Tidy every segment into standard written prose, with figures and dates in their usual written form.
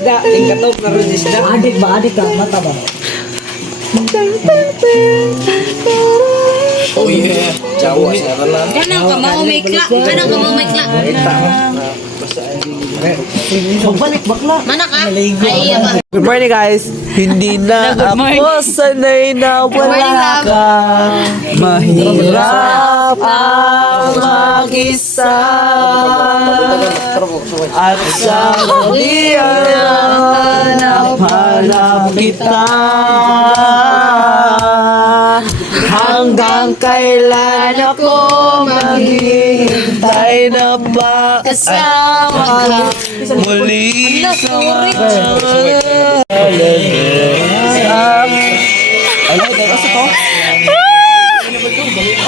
isda. Yung katok na rin isda. Adik ba? Adik ka? Mata ba? Oh yeah. Jawa siya ka lang. Kanang ka mau maikla. Kanang ka mau maikla. Magbalik bakla. Mana ka? Ay iya ba. Good morning guys. Hindi na ako sanay na wala ka. Mahirap ang mag-isa. At sa halian napanap kita. Hanggang kailan ako maghihintay na pa kasama ka muli sa mga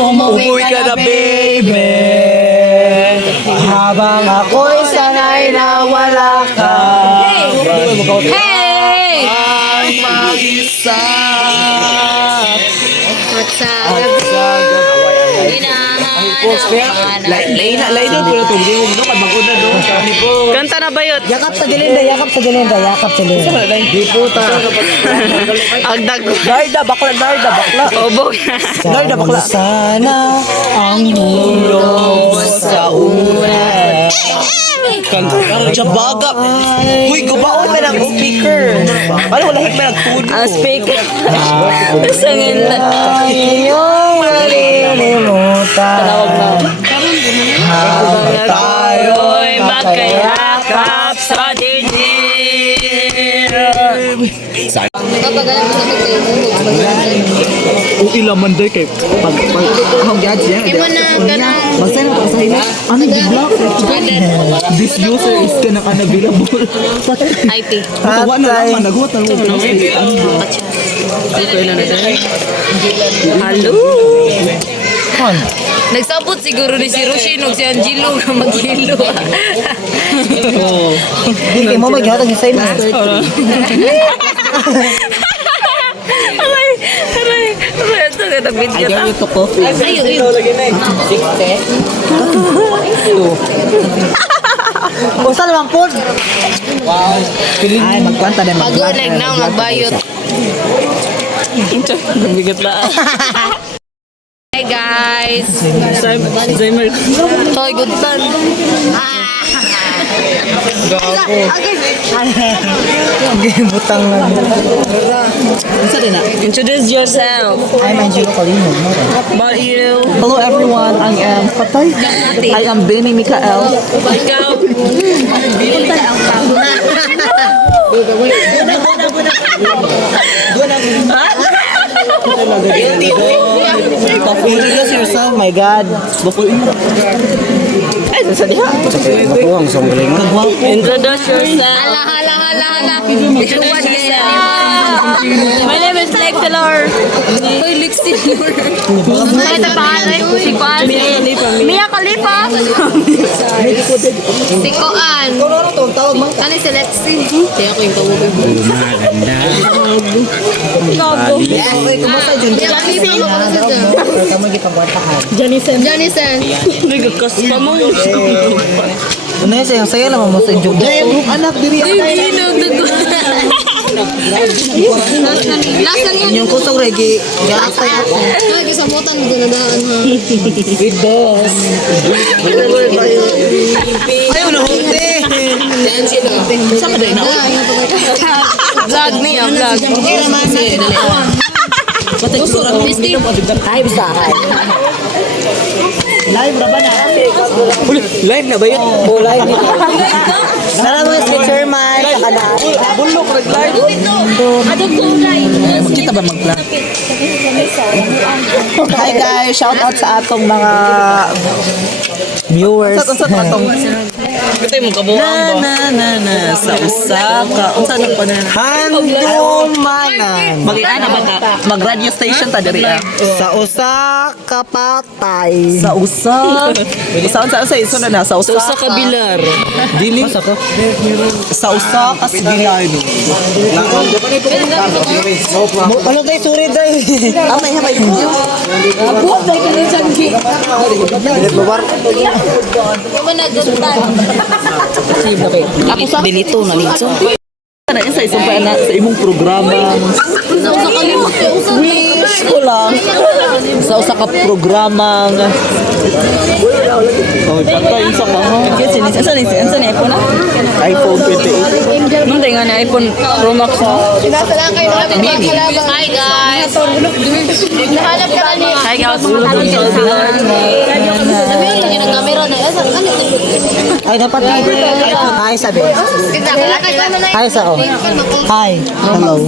umuwi ka na baby. Habang ako'y sanay na wala ka. Hey! Ang mag-isa. At sa gabi. Lain na pero tunggu no kad maguna do. Kanta na bayot. Yakap sa gilinda, yakap sa gilinda, yakap sa gilinda. Di puta. Agdag. Darda bakla. Obog. Darda bakla. Sana ang mulo Sa una. Kanta siya baga. Uy, gubaon ka ng speaker. Ano wala hik man nagtudo. Ang speaker. Sangin na. iyong malilimutan. Tawag na. Habang Tayo'y magkayakap sa dilim. Papagalan mo sa pagkain mo. Ilaman day kay pag ang gadget yan. Imo na kanang Basta na pa sa ina. Ano di block? This user is kana unavailable. IP. Tawa na lang nagutan mo. Hello. Nagsabot siguro ni si Roshin ug si Angelo nga maghilo. Hindi mo maghatag sa imo. Aray. Ito ka nag-video ta. to coffee. Ayo. Usa naman po. Ay magkwanta na Pagulag na magbayot. Bigat na. Hi guys. Zaymer. Toy good tan. Butang na. Isa din na. Introduce yourself. I'm Angelo Calino. About you. Hello everyone, I am Patay. I am Benny Mikael. Ikaw. Introduce yourself, my God. Ay, sa diha. Introduce yourself. Hala. Ituwan niya. My name is Lex Taylor. Hoy, Lexilor. May sa pangalan si Kuan. Mia Khalifa. Si Koan. Kani si Lexi. Kaya ko yung tawag. Gago. Kamu gipagwantahan. Janisen. Nagkas pa mo. Ano yun sa'yo? Saya lang mo sa joke. Anak diri Last na niya. Yung kusog regi. Gasa yan. Ay, kasamutan mo gunadaan ha. Ayaw na hote. Saan ka dahil na? Vlog niya, vlog. Okay naman. Misty. Ay, bisahan. Live na ba na? Live na ba yun? Oh, live na. Tara mo yung picture, Mike. Saka na. Bulok nag-live. Kita ba mag-vlog? Hi guys, shout out sa atong mga Viewers. sa atong kita mo kabuang ba? Na sa Osaka. Unsa na pa na? Handumanan. Mag-ana ba ka? Mag-radio station ta diri ah. Sa Osaka patay. Sa usa. Sa iso na na sa usa. Sa kabilar. Dili. Sa usa ka Bilar. Ano tayo suri tayo? Amay hamay. Abuhat na ikaw ng sanggi. Yung mga nagantan. Ako sa dilito na litso. ka na sa isang paana sa imong programa. Wish ko lang. Sa usa ka programa nga. Oh, dapat isa ka ha. Asa ni iPhone na? iPhone 28. Nung tayo nga ni iPhone Pro Max na. Hi guys. Nahanap ka na ni. Hi guys. Lagi ng camera na. Ay, dapat iPhone. Hi, sabi. Hi, sa ako. Hi. Hello.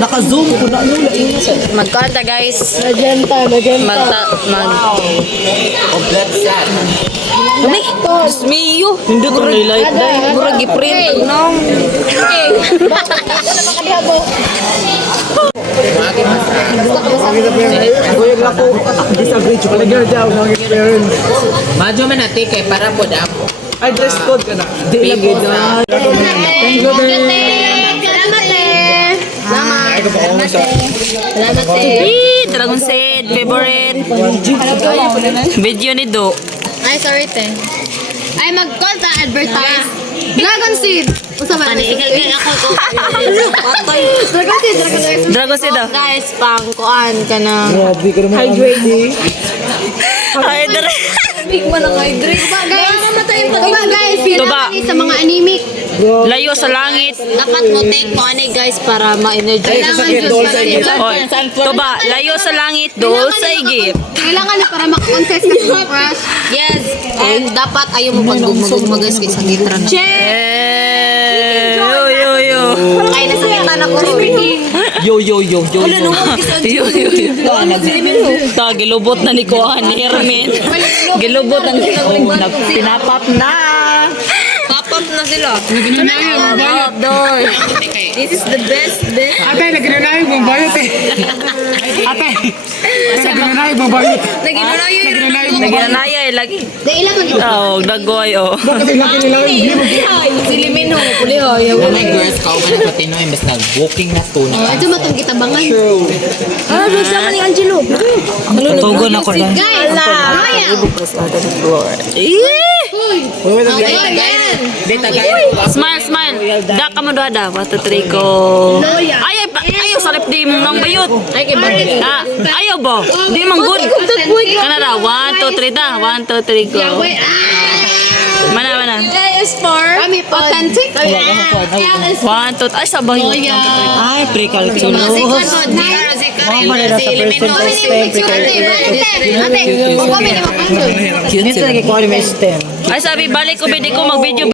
Naka-zoom ko na ano la Magkanta guys. Magenta. Kami? Diyos miyo. Hindi ko nilike dahil. Murag i-print. No. Disagree ko lagi daw ng experience. Madyo man natin kay para po ako. Ay dress code ka na. Di lagi na. Thank you Dragon Seed, favorite. Video ni Do. Ay, sorry, te. Ay, mag-call ta advertise. Dragon Seed. Usa ba? Dragon Seed daw. Guys, pang kuan ka na. Grabe ka naman. Hydrate. Ay, dere. Big man ang hydrate. Guys, diba guys, Tuba. sa mga anemic. Layo sa langit. Dapat mo take mo ani guys para ma-energy. Oy, tuba, layo sa langit, dol sa igip. Kailangan na para makakontest ka sa crush. Yes. And dapat ayaw mo pag-gumagugma guys kay sa gitra na. Eh, yo. Ay, nasa kita na ko. Yo. Yo. Ta, gilubot na ni Kuan, ni Hermin. Gilubot na ni Pinapap na. Pop-up na sila. Pop, doy. This is the best. Ate, naginanayog mong bayot eh. Ate, naginanayog mong bayot. Naginanaya lagi. Di ilang man ito. Oh, dagoy oh. Kasi laki nila yung Silimin ho, puliho. May girls ka ako na patinoy, mas nag-booking na to na. Ito matong kitabangan. Ah, gusto naman ni Angelo. Tugon ako na. Guys, Raya. Beta gaya. Smile. Da ka mo da. 1, 2, 3 ko. Ayaw sa lip di mong nang bayot. Ay, kay Barbie. Ah, ayaw ba? Di man good. Kana da. 1, 2, 3 da. 1, 2, 3 ko. Mana. A is for authentic. L is 1, 2, ay sabay. Ay, pre-calculus. Ay, sabi, balik ko, bidi ko mag-video.